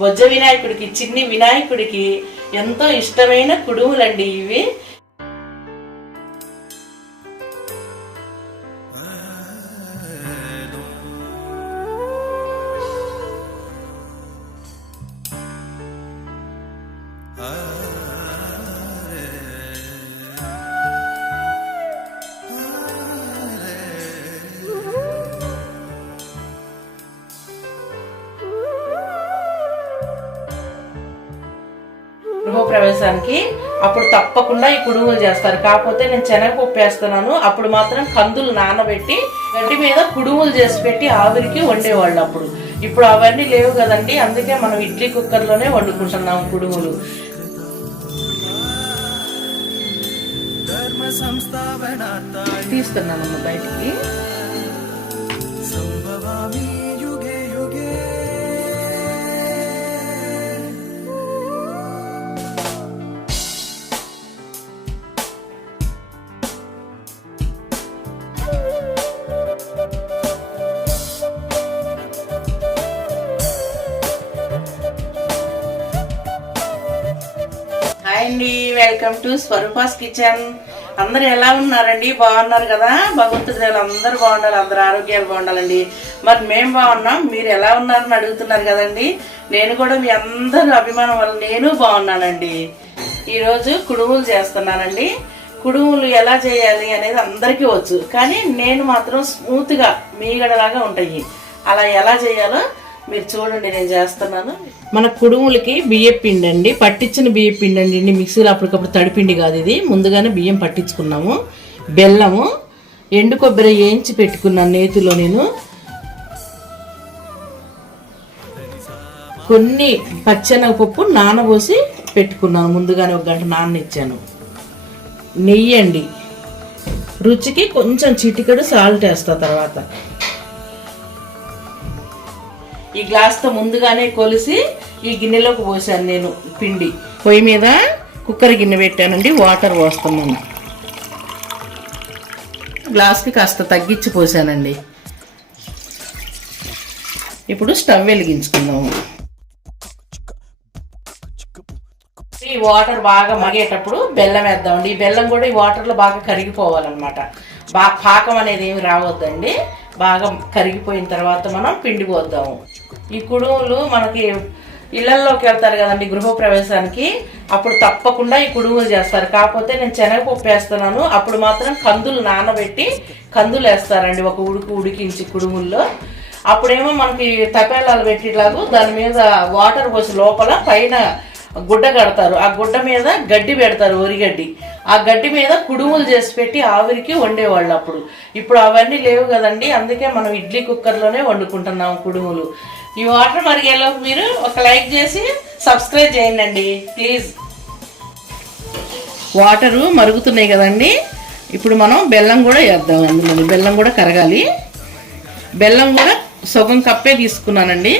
బొజ్జ వినాయకుడికి చిన్ని వినాయకుడికి ఎంతో ఇష్టమైన కుడుములండి ఇవి. గృహప్రవేశానికి అప్పుడు తప్పకుండా ఈ కుడుములు చేస్తారు. కాకపోతే నేను శనగపప్పు వేస్తున్నాను. అప్పుడు మాత్రం కందులు నానబెట్టి గడ్డి మీద కుడుములు చేసి పెట్టి ఆవిరికి వండేవాళ్ళు అప్పుడు. ఇప్పుడు అవన్నీ లేవు కదండి, అందుకే మనం ఇడ్లీ కుక్కర్లోనే వండుకుంటున్నాం కుడుములు. తీస్తున్నానమ్మ బయటికి. అండి, వెల్కమ్ టు స్వరూపాస్ కిచెన్. అందరు ఎలా ఉన్నారండి? బాగున్నారు కదా? భగవంతుడి దేవుడు అందరు బాగుండాలి, అందరు ఆరోగ్యాలు బాగుండాలండి. మరి మేము బాగున్నాం, మీరు ఎలా ఉన్నారని అడుగుతున్నారు కదండి. నేను కూడా మీ అందరు అభిమానం వల్ల నేను బాగున్నానండి. ఈరోజు కుడుములు చేస్తున్నానండి. కుడుములు ఎలా చేయాలి అనేది అందరికీ వచ్చు, కానీ నేను మాత్రం స్మూత్గా మీగడలాగా ఉంటాయి. అలా ఎలా చేయాలో మీరు చూడండి, నేను చేస్తున్నాను. మన కుడుములకి బియ్యం పిండి అండి, పట్టించిన బియ్యం పిండి అండి. మిక్సీలో అప్పటికప్పుడు తడిపిండి కాదు ఇది, ముందుగానే బియ్యం పట్టించుకున్నాము. బెల్లము, ఎండు కొబ్బరి వేయించి పెట్టుకున్నాను నేతిలో. నేను కొన్ని పచ్చెనగపప్పు నానబోసి పెట్టుకున్నాను ముందుగానే, 1 గంట నాననిచ్చాను. నెయ్యి అండి, రుచికి కొంచెం చిటికెడు సాల్ట్ వేస్తా. తర్వాత ఈ గ్లాస్తో ముందుగానే కొలిసి ఈ గిన్నెలోకి పోసాను నేను పిండి. పొయ్యి మీద కుక్కర్ గిన్నె పెట్టానండి, వాటర్ పోస్తున్నాను. గ్లాస్కి కాస్త తగ్గించి పోసానండి. ఇప్పుడు స్టవ్ వెలిగించుకుందాము. ఈ వాటర్ బాగా మగేటప్పుడు బెల్లం వేద్దామండి. ఈ బెల్లం కూడా ఈ వాటర్లో బాగా కరిగిపోవాలన్నమాట. పాకం అనేది ఏమి రావద్దండి. బాగా కరిగిపోయిన తర్వాత మనం పిండి పోద్దాము. ఈ కుడుములు మనకి ఇళ్లలోకి వెళ్తారు కదండి గృహప్రవేశానికి, అప్పుడు తప్పకుండా ఈ కుడుములు చేస్తారు. కాకపోతే నేను శనగపప్పు వేస్తున్నాను. అప్పుడు మాత్రం కందులు నానబెట్టి కందులు వేస్తారండి, ఒక ఉడికించి కుడుముల్లో. అప్పుడేమో మనకి తపేలాలు పెట్టేలాగా దాని మీద వాటర్ పోసి లోపల పైన గుడ్డ కడతారు. ఆ గుడ్డ మీద గడ్డి పెడతారు, వరిగడ్డి. ఆ గడ్డి మీద కుడుములు చేసి పెట్టి ఆవిరికి వండేవాళ్ళు అప్పుడు. ఇప్పుడు అవన్నీ లేవు కదండి, అందుకే మనం ఇడ్లీ కుక్కర్లోనే వండుకుంటున్నాం కుడుములు. ఈ వాటర్ మరిగేలోపు మీరు ఒక లైక్ చేసి సబ్స్క్రైబ్ చేయండి ప్లీజ్. వాటరు మరుగుతున్నాయి కదండి, ఇప్పుడు మనం బెల్లం కూడా వేద్దాం. అందులో బెల్లం కూడా కరగాలి. బెల్లం కూడా సగం కప్పే తీసుకున్నానండి.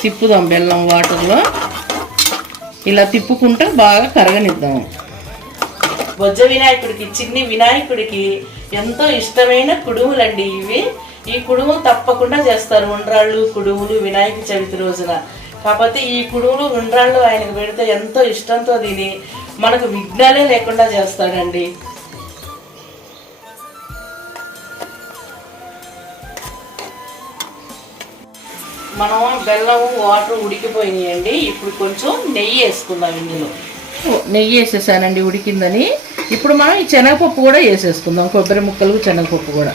తిప్పుదాం బెల్లం వాటర్లో, ఇలా తిప్పుకుంటే బాగా కరగనిద్దాం. బొజ్జ వినాయకుడికి చిన్ని వినాయకుడికి ఎంతో ఇష్టమైన కుడుములండి ఇవి. ఈ కుడుములు తప్పకుండా చేస్తారు, ఉండ్రాళ్ళు కుడుములు వినాయక చవితి రోజున. కాకపోతే ఈ కుడుములు ఉండ్రాళ్ళు ఆయనకు పెడితే ఎంతో ఇష్టంతో తిని మనకు విఘ్నాలే లేకుండా చేస్తాడండి. మనం బెల్లం వాటర్ ఉడికిపోయినాయండి. ఇప్పుడు కొంచెం నెయ్యి వేసుకుందాం. ఇందులో నెయ్యి వేసేసానండి ఉడికిందని. ఇప్పుడు మనం ఈ శనగపప్పు కూడా వేసేసుకుందాం, కొబ్బరి ముక్కలు శనగపప్పు కూడా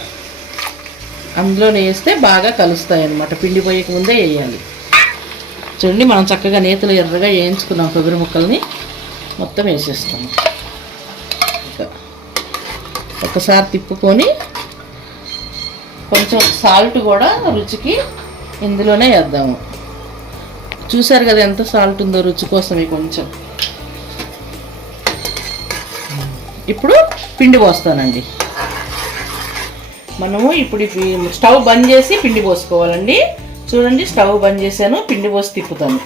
అందులోనే వేస్తే బాగా కలుస్తాయి అన్నమాట. పిండి పోయక ముందే వేయాలి. చూడండి, మనం చక్కగా నేతిలో ఎర్రగా వేయించుకున్నాం కొబ్బరి ముక్కల్ని, మొత్తం వేసేస్తాము. ఒకసారి తిప్పుకొని కొంచెం సాల్ట్ కూడా రుచికి ఇందులోనే వేద్దాము. చూసారు కదా ఎంత సాల్ట్ ఉందో, రుచి కోసమే కొంచెం. ఇప్పుడు పిండి పోస్తానండి. మనము ఇప్పుడు స్టవ్ బంద్ చేసి పిండి పోసుకోవాలండి. చూడండి, స్టవ్ బంద్ చేశాను, పిండి పోసి తిప్పుతాను.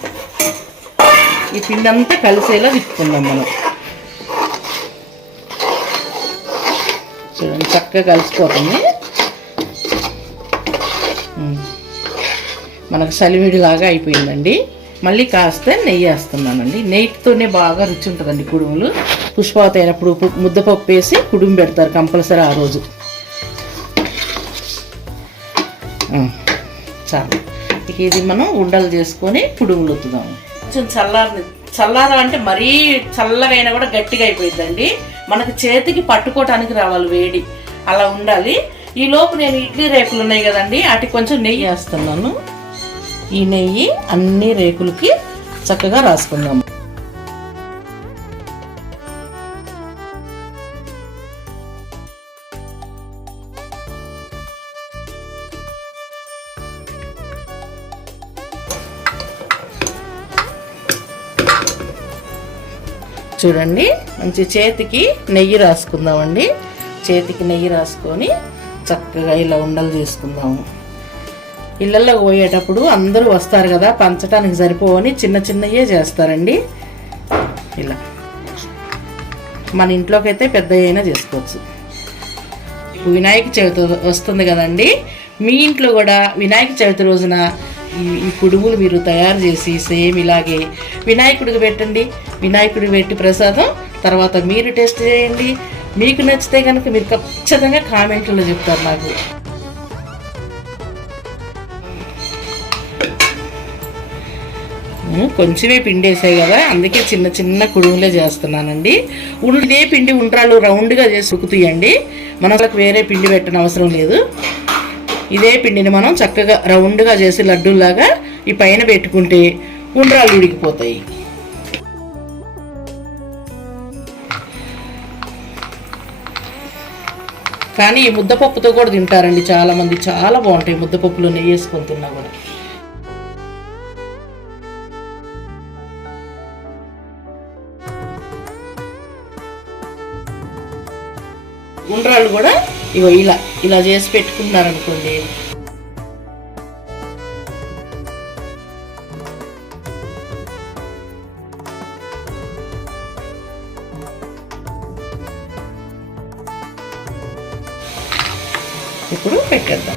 ఈ పిండి అంతా కలిసేలా తిప్పుకుందాం మనం. చూడండి, చక్కగా కలిసిపోతుంది. మనకు సలివిడిలాగా అయిపోయిందండి. మళ్ళీ కాస్త నెయ్యి వేస్తున్నానండి. నెయ్యితోనే బాగా రుచి ఉంటుందండి కుడుములు. పుష్పావతి అయినప్పుడు ముద్దపప్పు వేసి కుడుము పెడతారు కంపల్సరీ ఆ రోజు. చాలు. ఇక ఇది మనం ఉండలు చేసుకొని కుడుములు వద్దుదాము. కొంచెం చల్లారా అంటే మరీ చల్లగా అయినా కూడా గట్టిగా అయిపోయిందండి. మనకు చేతికి పట్టుకోవటానికి రావాలి వేడి, అలా ఉండాలి. ఈ లోపు నేను ఇడ్లీ రేకులు ఉన్నాయి కదండి, వాటికి కొంచెం నెయ్యి వేస్తున్నాను. ఈ నెయ్యి అన్ని రేకులకి చక్కగా రాసుకుందాము. చూడండి, మంచి చేతికి నెయ్యి రాసుకుందామండి. చేతికి నెయ్యి రాసుకొని చక్కగా ఇలా ఉండలు చేసుకుందాము. ఇళ్ళల్లో పోయేటప్పుడు అందరూ వస్తారు కదా, పంచడానికి సరిపోవని చిన్న చిన్నయే చేస్తారండి. ఇలా మన ఇంట్లోకి అయితే పెద్ద అయినా చేసుకోవచ్చు. వినాయక చవితి వస్తుంది కదండి, మీ ఇంట్లో కూడా వినాయక చవితి రోజున ఈ కుడుములు మీరు తయారు చేసి సేమ్ ఇలాగే వినాయకుడికి పెట్టండి. వినాయకుడికి పెట్టి ప్రసాదం తర్వాత మీరు టేస్ట్ చేయండి. మీకు నచ్చితే కనుక మీరు ఖచ్చితంగా కామెంట్లలో చెప్తారు నాకు. కొంచెమే పిండి వేసాయి కదా, అందుకే చిన్న చిన్న కుడుములే చేస్తున్నానండి. ఇదే పిండి ఉండ్రాలు రౌండ్గా చేసి ఉక్కుతీయండి. మనకు వేరే పిండి పెట్టని అవసరం లేదు. ఇదే పిండిని మనం చక్కగా రౌండ్గా చేసి లడ్డూలాగా ఈ పైన పెట్టుకుంటే ఉండ్రాలు ఉడికిపోతాయి. కానీ ఈ ముద్దపప్పుతో కూడా తింటారండి చాలామంది. చాలా బాగుంటాయి ముద్దపప్పులో నెయ్యి వేసుకొని తిన్నా కూడా. ఉండ్రాళ్ళు కూడా ఇగో ఇలా చేసి పెట్టుకున్నారనుకోండి, ఇప్పుడు పెట్టేద్దాం.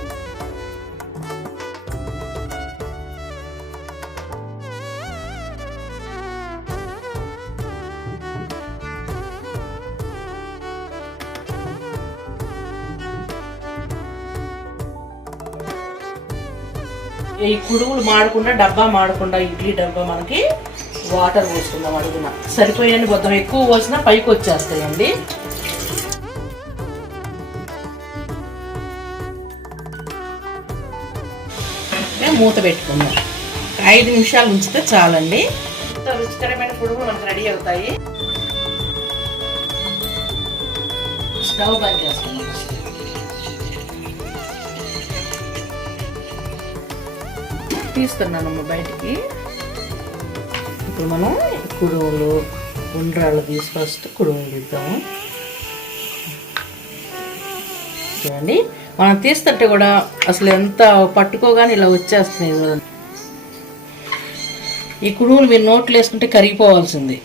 ఈ కుడుములు మాడకుండా డబ్బా మాడకుండా ఇడ్లీ డబ్బా మనకి వాటర్ పోసుకుందాం అడుగున. సరిపోయినని మొత్తం ఎక్కువ పోసినా పైకి వచ్చేస్తాయండి. మూత పెట్టుకుందాం. 5 నిమిషాలు ఉంచితే చాలండి. ఇంత రుచికరమైన కుడుములు మనకు రెడీ అవుతాయి. స్టవ్ బంద్ చేస్తున్నాం. తీస్తున్నానమ్మ బయటికి. ఇప్పుడు మనం కుడుములు ఉండ్రాళ్ళు తీసి ఫస్ట్ కుడుములు తీద్దాము. చూడండి, మనం తీస్తుంటే కూడా అసలు ఎంత పట్టుకోగానే ఇలా వచ్చేస్తున్నాయి. ఈ కుడుములు మీరు నోట్లు వేసుకుంటే కరిగిపోవాల్సింది.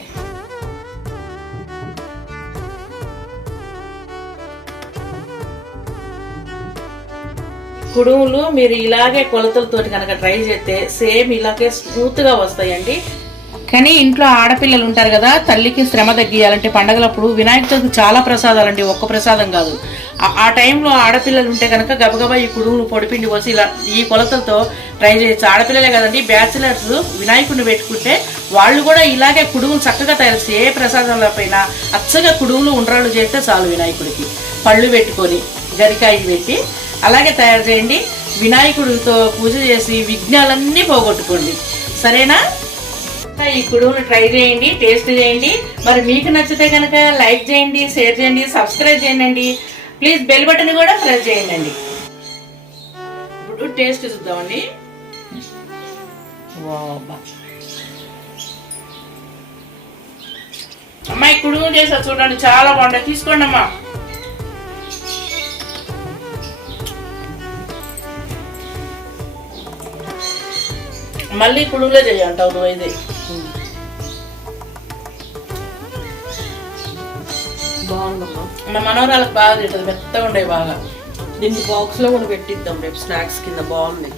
కుడుములు మీరు ఇలాగే కొలతలతోటి కనుక ట్రై చేస్తే సేమ్ ఇలాగే స్మూత్గా వస్తాయండి. కానీ ఇంట్లో ఆడపిల్లలు ఉంటారు కదా, తల్లికి శ్రమ తగ్గియాలంటే పండగలప్పుడు వినాయక చవితి చాలా ప్రసాదాలండి, ఒక్క ప్రసాదం కాదు. ఆ టైంలో ఆడపిల్లలు ఉంటే కనుక గబగబా ఈ కుడుములు పొడిపిండి పోసి ఇలా ఈ కొలతలతో ట్రై చేయొచ్చు. ఆడపిల్లలే కదండి, బ్యాచిలర్స్ వినాయకుడిని పెట్టుకుంటే వాళ్ళు కూడా ఇలాగే కుడుములు చక్కగా తయారు చేసి ఏ ప్రసాదంలో పైన అచ్చగా కుడుములు ఉండ్రాళ్ళు చేస్తే చాలు. వినాయకుడికి పళ్ళు పెట్టుకొని గరికాయ పెట్టి అలాగే తయారు చేయండి. వినాయకుడితో పూజ చేసి విఘ్నాలన్నీ పోగొట్టుకోండి. సరేనా? ఈ కుడుములు ట్రై చేయండి, టేస్ట్ చేయండి. మరి మీకు నచ్చితే కనుక లైక్ చేయండి, షేర్ చేయండి, సబ్స్క్రైబ్ చేయండి. ప్లీజ్ బెల్ బటన్ కూడా ప్రెస్ చేయండి. ఇప్పుడు టేస్ట్ చూద్దామండి. అమ్మాయి కుడుములు చేసా చూడండి, చాలా బాగుంటాయి. తీసుకోండి అమ్మా. మళ్ళీ కుడుములే చేయంటావు నువ్వు. ఇది బాగుందమ్మా. మా మనోరాలకు బాగా తింటుంది, మెత్తగా ఉండే బాగా. దీన్ని బాక్స్లో కూడా పెట్టిద్దాం రేపు స్నాక్స్ కింద. బాగుంది.